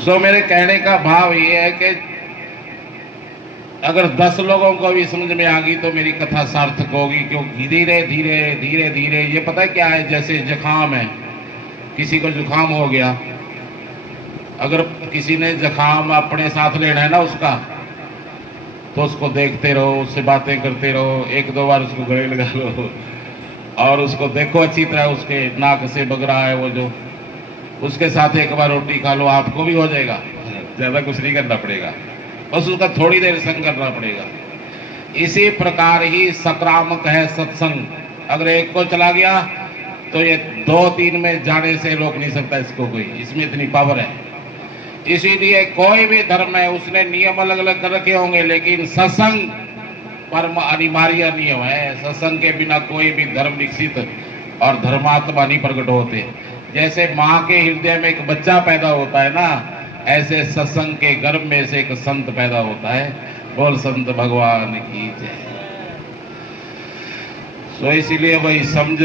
सो मेरे कहने का भाव ये है कि अगर 10 लोगों को भी समझ में आ गई तो मेरी कथा सार्थक होगी, क्योंकि धीरे धीरे धीरे धीरे ये पता है क्या है, जैसे जुकाम है, किसी को जुकाम हो गया, अगर किसी ने जुकाम अपने साथ लेना है ना उसका, तो उसको देखते रहो, उससे बातें करते रहो, 1-2 बार उसको गले लगा लो और उसको देखो अच्छी तरह, उसके नाक से बग रहा है वो जो, उसके साथ एक बार रोटी खा लो, आपको भी हो जाएगा, ज्यादा कुछ नहीं करना पड़ेगा, बस उसका थोड़ी देर संग करना पड़ेगा। इसी प्रकार ही संक्रामक है सत्संग, अगर एक को चला गया तो ये 2-3 में जाने से रोक नहीं सकता इसको कोई, इसमें इतनी पावर है। इसीलिए कोई भी धर्म है उसने नियम अलग अलग कर रखे होंगे, लेकिन सत्संग परम अनिवार्य नियम है। सत्संग के बिना कोई भी धर्म विकसित और धर्मात्मा नहीं प्रकट होते। जैसे माँ के हृदय में एक बच्चा पैदा होता है ना, ऐसे सत्संग के गर्भ में से एक संत पैदा होता है। बोल संत भगवान की जय। तो इसीलिए भाई समझ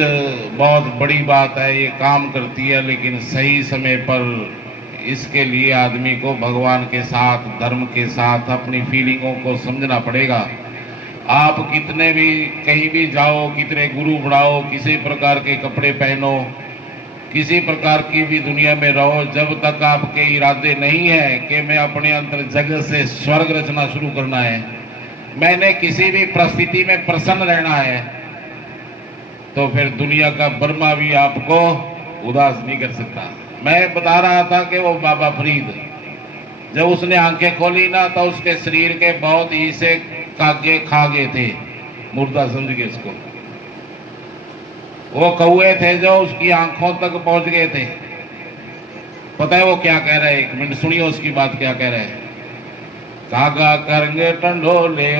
बहुत बड़ी बात है, ये काम करती है, लेकिन सही समय पर इसके लिए आदमी को भगवान के साथ, धर्म के साथ अपनी फीलिंगों को समझना पड़ेगा। आप कितने भी कहीं भी जाओ, कितने गुरु बढ़ाओ, किसी प्रकार के कपड़े पहनो, किसी प्रकार की भी दुनिया में रहो, जब तक आपके इरादे नहीं है कि मैं अपने अंतर जगत से स्वर्ग रचना शुरू करना है, मैंने किसी भी परिस्थिति में प्रसन्न रहना है, तो फिर दुनिया का ब्रह्मा भी आपको उदास नहीं कर सकता। मैं बता रहा था कि वो बाबा फरीद जब उसने आंखें खोली ना, तो उसके शरीर के बहुत ही से कागे खा गए थे, मुर्दा समझ गए उसको। वो कौए थे जो उसकी आंखों तक पहुंच गए थे। पता है वो क्या कह रहे हैं? 1 मिनट सुनिए उसकी बात क्या कह रहे हैं। कागा करंगे टंडो ले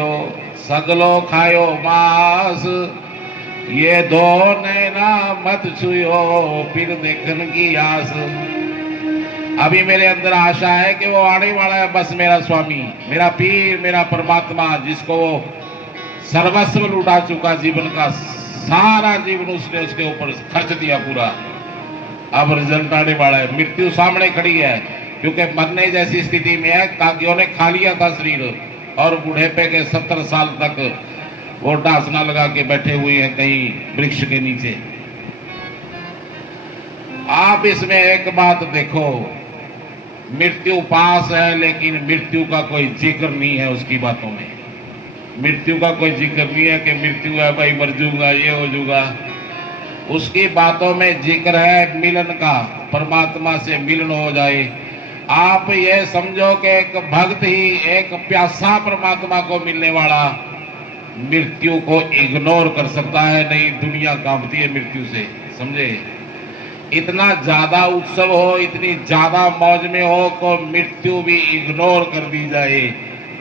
सगलो खायो मांस, ये दो नैना मत छुयो फिर देखने की आस। अभी मेरे अंदर आशा है कि वो आने वाला है, बस मेरा स्वामी, मेरा पीर, मेरा परमात्मा, जिसको वो सर्वस्व लुटा चुका, जीवन का सारा जीवन उसने उसके ऊपर खर्च दिया पूरा। अब रिजल्ट आने वाला है, मृत्यु सामने खड़ी है, क्योंकि मरने जैसी स्थिति में है। कागियों ने खा लिया था शरीर, और बुढ़ेपे के 70 साल तक वो डासना लगा के बैठे हुए हैं कहीं वृक्ष के नीचे। आप इसमें एक बात देखो, मृत्यु पास है, लेकिन मृत्यु का कोई जिक्र नहीं है उसकी बातों में। मृत्यु का कोई जिक्र नहीं है कि मृत्यु है भाई, मर जाऊंगा, ये हो जाऊंगा। उसकी बातों में जिक्र है मिलन का, परमात्मा से मिलन हो जाए। आप ये समझो कि एक भक्त ही, एक प्यासा परमात्मा को मिलने वाला मृत्यु को इग्नोर कर सकता है, नहीं दुनिया कांपती है मृत्यु से, समझे। इतना ज्यादा उत्सव हो, इतनी ज्यादा मौज में हो को मृत्यु भी इग्नोर कर दी जाए,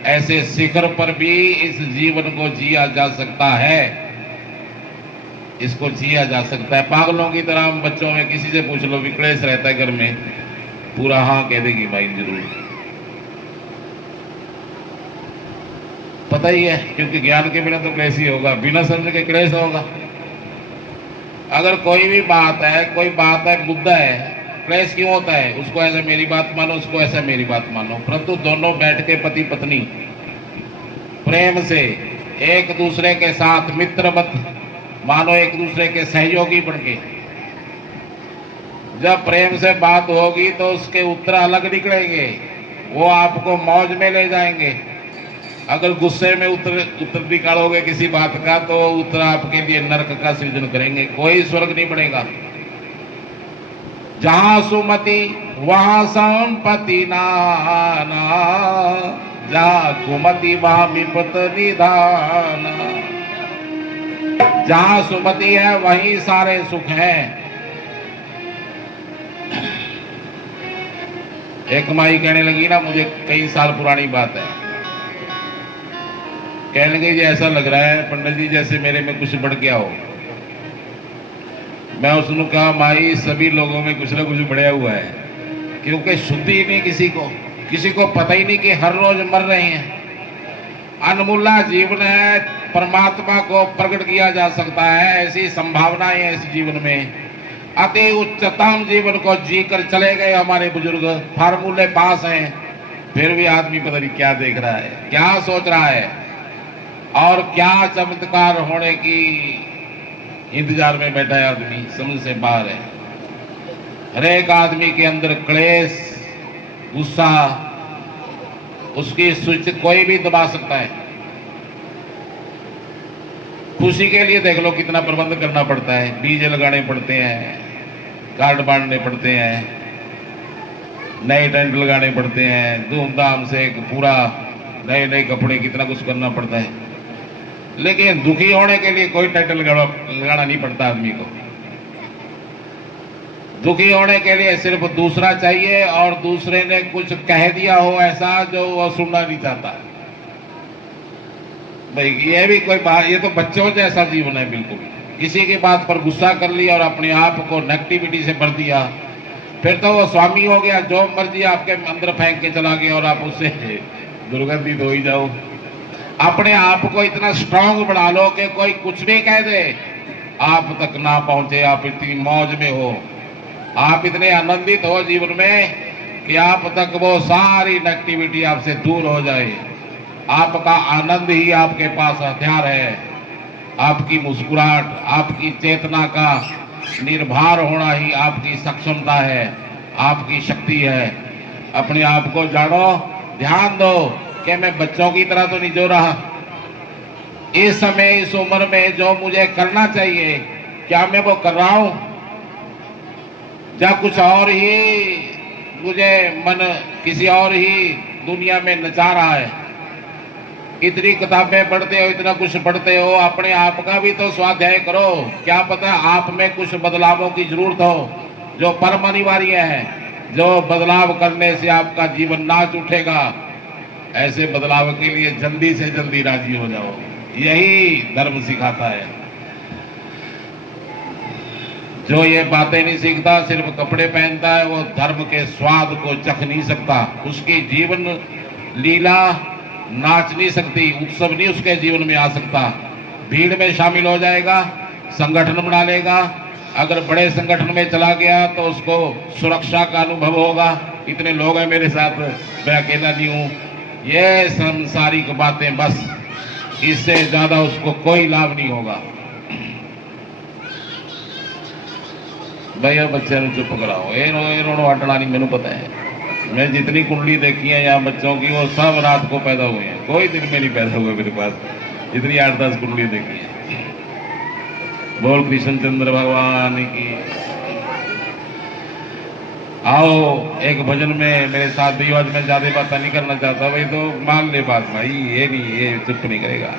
ऐसे शिखर पर भी इस जीवन को जिया जा सकता है, इसको जिया जा सकता है। पागलों की तरह हम बच्चों में किसी से पूछ लो, विक्लेश रहता है घर में, पूरा हाँ कह देगी भाई जरूर, पता ही है, क्योंकि ज्ञान के बिना तो क्लेश ही होगा, बिना समझ के क्लेश होगा। अगर कोई भी बात है, कोई बात है, मुद्दा है, क्लेश क्यों होता है? उसको ऐसा मेरी बात मानो, उसको ऐसा मेरी बात मानो, परंतु दोनों बैठ के पति पत्नी प्रेम से एक दूसरे के साथ मित्रवत मानो, एक दूसरे के सहयोगी बनके जब प्रेम से बात होगी तो उसके उत्तर अलग निकलेंगे, वो आपको मौज में ले जाएंगे। अगर गुस्से में उत्तर निकालोगे किसी बात का, तो उत्तर आपके लिए नरक का सृजन करेंगे, कोई स्वर्ग नहीं बनेगा। जहां सुमति वहां संपत्ति नाना, जहां कुमति वहां विपत निधान। जहां सुमति है वहीं सारे सुख हैं। एक माई कहने लगी ना, मुझे कई साल पुरानी बात है, कहने लगी जी ऐसा लग रहा है पंडित जी जैसे मेरे में कुछ बढ़ गया हो। मैं उसने कहा माई सभी लोगों में कुछ ना कुछ बढ़िया हुआ है, क्योंकि शुद्धि ही नहीं किसी को पता ही नहीं कि हर रोज मर रहे हैं। अनमूला जीवन है, परमात्मा को प्रकट किया जा सकता है, ऐसी संभावनाएं है इस जीवन में। अति उच्चतम जीवन को जीकर चले गए हमारे बुजुर्ग। फार्मूले पास हैं, फिर भी आदमी पता नहीं क्या देख रहा है, क्या सोच रहा है और क्या चमत्कार होने की इंतजार में बैठा है आदमी, समझ से बाहर है। हर एक आदमी के अंदर क्लेश, गुस्सा, उसकी स्विच कोई भी दबा सकता है। खुशी के लिए देख लो कितना प्रबंध करना पड़ता है, डीजे लगाने पड़ते हैं, कार्ड बांटने पड़ते हैं, नए टेंट लगाने पड़ते हैं, धूमधाम से एक पूरा नए नए कपड़े, कितना कुछ करना पड़ता है। लेकिन दुखी होने के लिए कोई टेंट लगाना नहीं पड़ता आदमी को। दुखी होने के लिए सिर्फ दूसरा चाहिए और दूसरे ने कुछ कह दिया हो ऐसा जो वो सुनना नहीं चाहता। भाई ये भी कोई बात, ये तो बच्चों जैसा जीवन है बिल्कुल। किसी की बात पर गुस्सा कर लिया और अपने आप को नेगेटिविटी से भर दिया, फिर तो वो स्वामी हो गया, जो मर्जी आपके अंदर फेंक के चला गया और आप उससे दुर्गंधित हो ही जाओ। अपने आप को इतना स्ट्रांग बना लो कि कोई कुछ भी कह दे आप तक ना पहुंचे। आप इतनी मौज में हो, आप इतने आनंदित हो जीवन में कि आप तक वो सारी नेगेटिविटी आपसे दूर हो जाए। आपका आनंद ही आपके पास हथियार है, आपकी मुस्कुराहट, आपकी चेतना का निर्भर होना ही आपकी सक्षमता है, आपकी शक्ति है। अपने आप को जानो, ध्यान दो कि मैं बच्चों की तरह तो नहीं जो रहा। इस समय, इस उम्र में जो मुझे करना चाहिए, क्या मैं वो कर रहा हूं, या कुछ और ही मुझे मन किसी और ही दुनिया में नचा रहा है। इतनी किताबें पढ़ते हो, इतना कुछ पढ़ते हो, अपने आप का भी तो स्वाध्याय करो। क्या पता आप में कुछ बदलावों की जरूरत हो जो परम अनिवार्य है, जो बदलाव करने से आपका जीवन नाच उठेगा। ऐसे बदलाव के लिए जल्दी से जल्दी राजी हो जाओ, यही धर्म सिखाता है। जो ये बातें नहीं सीखता, सिर्फ कपड़े पहनता है, वो धर्म के स्वाद को चख नहीं सकता। उसकी जीवन लीला नाच नहीं सकती, उत्सव नहीं उसके जीवन में आ सकता। भीड़ में शामिल हो जाएगा, संगठन बना लेगा। अगर बड़े संगठन में चला गया तो उसको सुरक्षा का अनुभव होगा, इतने लोग हैं मेरे साथ, मैं अकेला नहीं हूं। ये सांसारिक बातें बस, इससे ज्यादा उसको कोई लाभ नहीं होगा। भैया बच्चे ने चुप कराओ, ए रोनो हटना नहीं, मैंने पता है। मैं जितनी कुंडली देखी है यहाँ बच्चों की, वो सब रात को पैदा हुए हैं, कोई दिन में नहीं पैदा हुए मेरे पास, जितनी 8-10 कुंडली देखी है। बोल कृष्णचंद्र भगवान की। आओ एक भजन में मेरे साथ भी, आज मैं ज्यादा बात नहीं करना चाहता भाई, तो मान ले बात भाई, ये नहीं, ये चुप नहीं करेगा।